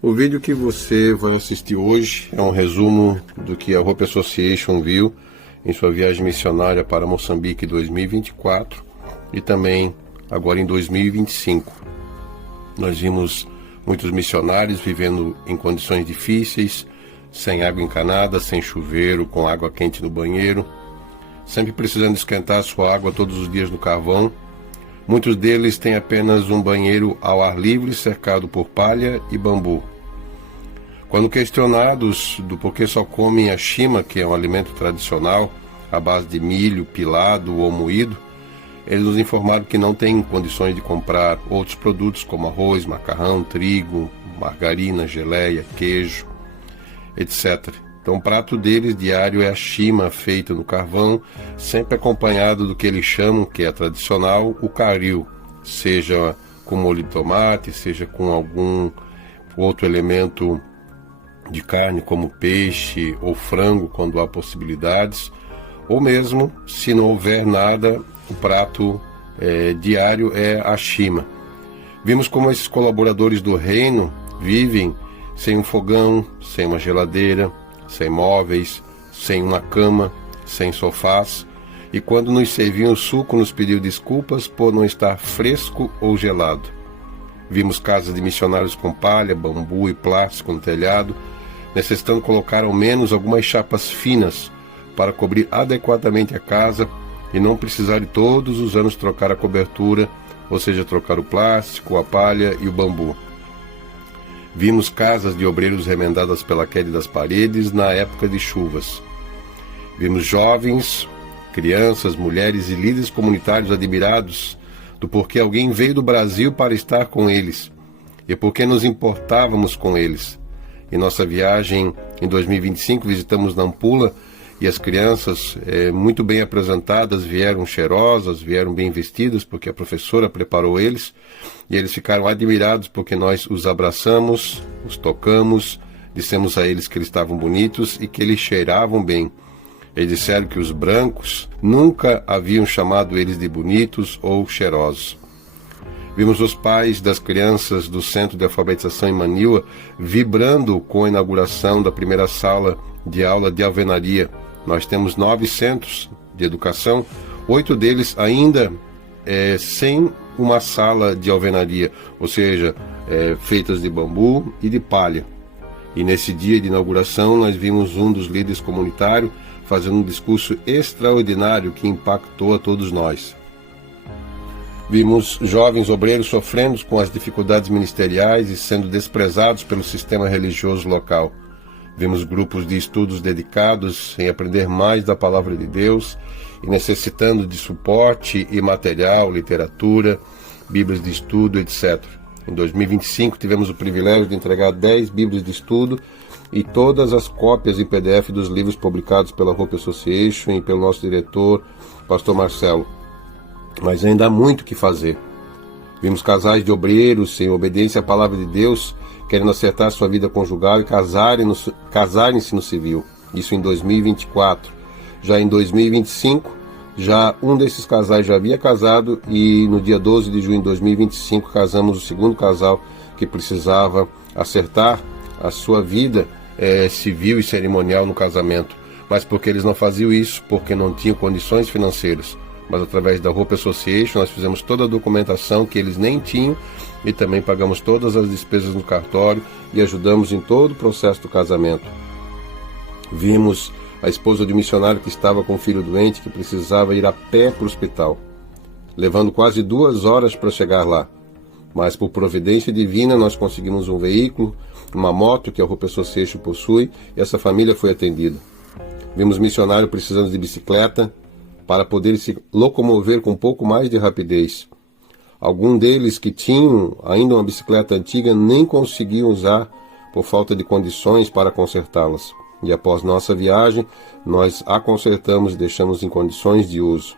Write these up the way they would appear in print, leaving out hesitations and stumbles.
O vídeo que você vai assistir hoje é um resumo do que a Hope Association viu em sua viagem missionária para Moçambique 2024 e também agora em 2025. Nós vimos muitos missionários vivendo em condições difíceis, sem água encanada, sem chuveiro, com água quente no banheiro, sempre precisando esquentar sua água todos os dias no carvão. Muitos deles têm apenas um banheiro ao ar livre, cercado por palha e bambu. Quando questionados do porquê só comem a shima, que é um alimento tradicional, à base de milho pilado ou moído, eles nos informaram que não têm condições de comprar outros produtos como arroz, macarrão, trigo, margarina, geleia, queijo, etc. Então o prato deles diário é a shima feita no carvão, sempre acompanhado do que eles chamam, que é tradicional, o caril, seja com molho de tomate, seja com algum outro elemento de carne como peixe ou frango, quando há possibilidades, ou mesmo, se não houver nada, o prato diário é a shima. Vimos como esses colaboradores do reino vivem sem um fogão, sem uma geladeira, sem móveis, sem uma cama, sem sofás, e quando nos serviam suco nos pediu desculpas por não estar fresco ou gelado. Vimos casas de missionários com palha, bambu e plástico no telhado, necessitando colocar ao menos algumas chapas finas para cobrir adequadamente a casa e não precisar de todos os anos trocar a cobertura, ou seja, trocar o plástico, a palha e o bambu. Vimos casas de obreiros remendadas pela queda das paredes na época de chuvas. Vimos jovens, crianças, mulheres e líderes comunitários admirados do porquê alguém veio do Brasil para estar com eles e porque nos importávamos com eles. Em nossa viagem em 2025 visitamos Nampula e as crianças muito bem apresentadas vieram cheirosas, vieram bem vestidas porque a professora preparou eles. E eles ficaram admirados porque nós os abraçamos, os tocamos, dissemos a eles que eles estavam bonitos e que eles cheiravam bem. Eles disseram que os brancos nunca haviam chamado eles de bonitos ou cheirosos. Vimos os pais das crianças do Centro de Alfabetização em Manila vibrando com a inauguração da primeira sala de aula de alvenaria. Nós temos 9 centros de educação, 8 deles ainda sem uma sala de alvenaria, ou seja, feitas de bambu e de palha. E nesse dia de inauguração nós vimos um dos líderes comunitários fazendo um discurso extraordinário que impactou a todos nós. Vimos jovens obreiros sofrendo com as dificuldades ministeriais e sendo desprezados pelo sistema religioso local. Vimos grupos de estudos dedicados em aprender mais da palavra de Deus e necessitando de suporte e material, literatura, bíblias de estudo, etc. Em 2025 tivemos o privilégio de entregar 10 bíblias de estudo e todas as cópias em PDF dos livros publicados pela Hope Association e pelo nosso diretor, pastor Marcelo. Mas ainda há muito o que fazer. Vimos casais de obreiros em obediência à palavra de Deus, querendo acertar sua vida conjugal e casarem-se no civil. Isso em 2024. Já em 2025, um desses casais já havia casado e no dia 12 de junho de 2025 casamos o segundo casal que precisava acertar a sua vida civil e cerimonial no casamento. Mas porque eles não faziam isso, porque não tinham condições financeiras. Mas através da Hope Association nós fizemos toda a documentação que eles nem tinham e também pagamos todas as despesas no cartório e ajudamos em todo o processo do casamento. Vimos a esposa de um missionário que estava com um filho doente que precisava ir a pé para o hospital, levando quase 2 horas para chegar lá. Mas por providência divina nós conseguimos um veículo, uma moto que a Hope Association possui e essa família foi atendida. Vimos missionário precisando de bicicleta para poder se locomover com um pouco mais de rapidez. Alguns deles que tinham ainda uma bicicleta antiga nem conseguiam usar por falta de condições para consertá-las. E após nossa viagem, nós a consertamos e deixamos em condições de uso.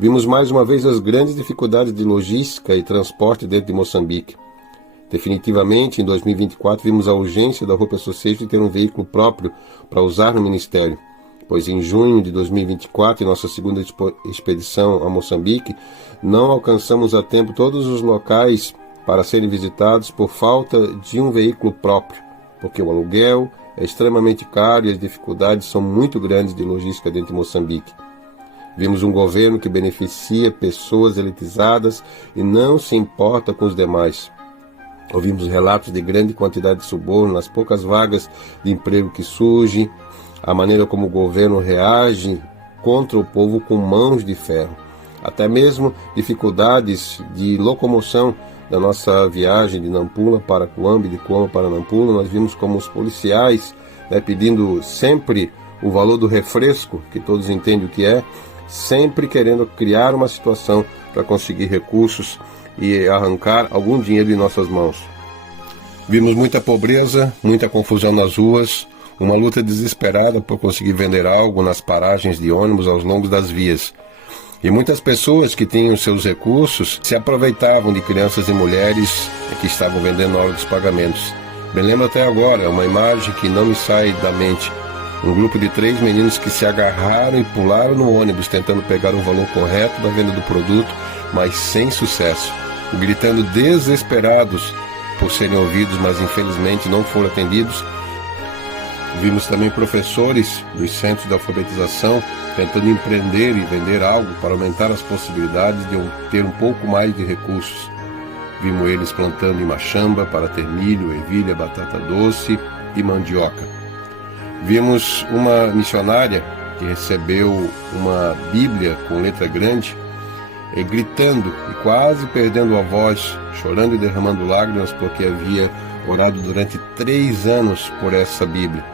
Vimos mais uma vez as grandes dificuldades de logística e transporte dentro de Moçambique. Definitivamente, em 2024, vimos a urgência da Hope Association de ter um veículo próprio para usar no ministério. Pois em junho de 2024, em nossa segunda expedição a Moçambique, não alcançamos a tempo todos os locais para serem visitados por falta de um veículo próprio, porque o aluguel é extremamente caro e as dificuldades são muito grandes de logística dentro de Moçambique. Vimos um governo que beneficia pessoas elitizadas e não se importa com os demais. Ouvimos relatos de grande quantidade de suborno nas poucas vagas de emprego que surgem, a maneira como o governo reage contra o povo com mãos de ferro. Até mesmo dificuldades de locomoção da nossa viagem de Nampula para Coamba e de Coamba para Nampula, nós vimos como os policiais, pedindo sempre o valor do refresco, que todos entendem o que é, sempre querendo criar uma situação para conseguir recursos e arrancar algum dinheiro de nossas mãos. Vimos muita pobreza, muita confusão nas ruas, uma luta desesperada por conseguir vender algo nas paragens de ônibus aos longos das vias. E muitas pessoas que tinham seus recursos se aproveitavam de crianças e mulheres que estavam vendendo na hora dos pagamentos. Me lembro até agora, uma imagem que não me sai da mente. Um grupo de 3 meninos que se agarraram e pularam no ônibus tentando pegar o valor correto da venda do produto, mas sem sucesso, gritando desesperados por serem ouvidos, mas infelizmente não foram atendidos. Vimos também professores dos centros de alfabetização tentando empreender e vender algo para aumentar as possibilidades de ter um pouco mais de recursos. Vimos eles plantando em machamba para ter milho, ervilha, batata doce e mandioca. Vimos uma missionária que recebeu uma Bíblia com letra grande, gritando e quase perdendo a voz, chorando e derramando lágrimas porque havia orado durante 3 anos por essa Bíblia.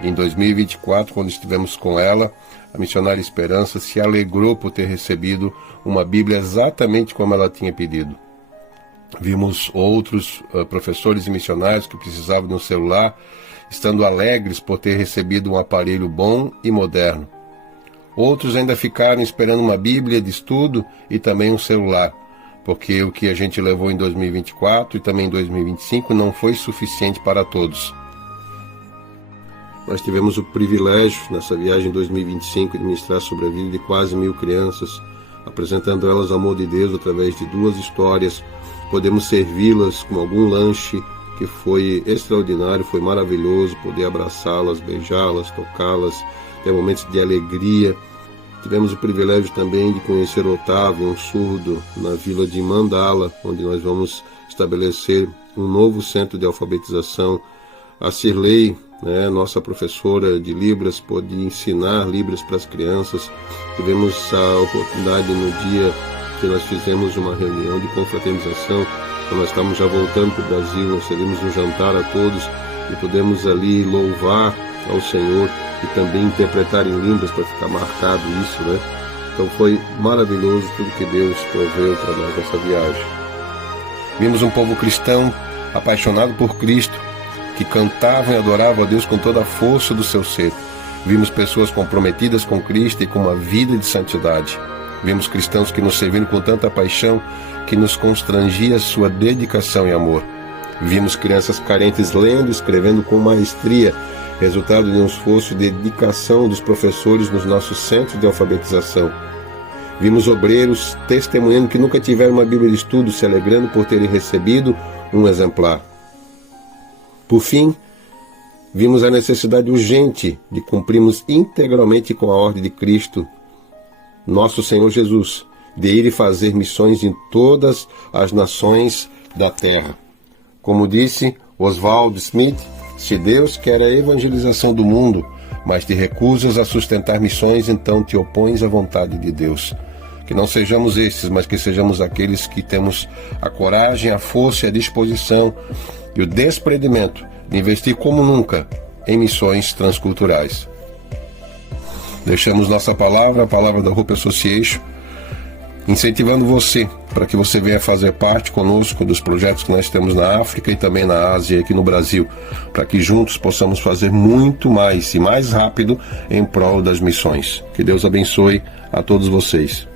Em 2024, quando estivemos com ela, a missionária Esperança se alegrou por ter recebido uma Bíblia exatamente como ela tinha pedido. Vimos outros professores e missionários que precisavam de um celular, estando alegres por ter recebido um aparelho bom e moderno. Outros ainda ficaram esperando uma Bíblia de estudo e também um celular, porque o que a gente levou em 2024 e também em 2025 não foi suficiente para todos. Nós tivemos o privilégio, nessa viagem em 2025, de ministrar sobre a vida de quase 1000 crianças, apresentando elas ao amor de Deus através de 2 histórias. Podemos servi-las com algum lanche, que foi extraordinário, foi maravilhoso poder abraçá-las, beijá-las, tocá-las, ter momentos de alegria. Tivemos o privilégio também de conhecer Otávio, um surdo, na vila de Mandala, onde nós vamos estabelecer um novo centro de alfabetização. A Cirlei, nossa professora de Libras, pôde ensinar Libras para as crianças. Tivemos a oportunidade no dia que nós fizemos uma reunião de confraternização, quando nós estamos já voltando para o Brasil, nós teremos um jantar a todos e podemos ali louvar ao Senhor e também interpretar em Libras para ficar marcado isso, Então foi maravilhoso tudo que Deus proveu para nós nessa viagem. Vimos um povo cristão apaixonado por Cristo, que cantavam e adoravam a Deus com toda a força do seu ser. Vimos pessoas comprometidas com Cristo e com uma vida de santidade. Vimos cristãos que nos serviram com tanta paixão que nos constrangia sua dedicação e amor. Vimos crianças carentes lendo e escrevendo com maestria, resultado de um esforço de dedicação dos professores nos nossos centros de alfabetização. Vimos obreiros testemunhando que nunca tiveram uma Bíblia de estudo, se alegrando por terem recebido um exemplar. Por fim, vimos a necessidade urgente de cumprirmos integralmente com a ordem de Cristo, nosso Senhor Jesus, de ir e fazer missões em todas as nações da terra. Como disse Oswald Smith, se Deus quer a evangelização do mundo, mas te recusas a sustentar missões, então te opões à vontade de Deus. Que não sejamos esses, mas que sejamos aqueles que temos a coragem, a força e a disposição e o desprendimento de investir como nunca em missões transculturais. Deixamos nossa palavra, a palavra da Hope Association, incentivando você para que você venha fazer parte conosco dos projetos que nós temos na África e também na Ásia e aqui no Brasil, para que juntos possamos fazer muito mais e mais rápido em prol das missões. Que Deus abençoe a todos vocês.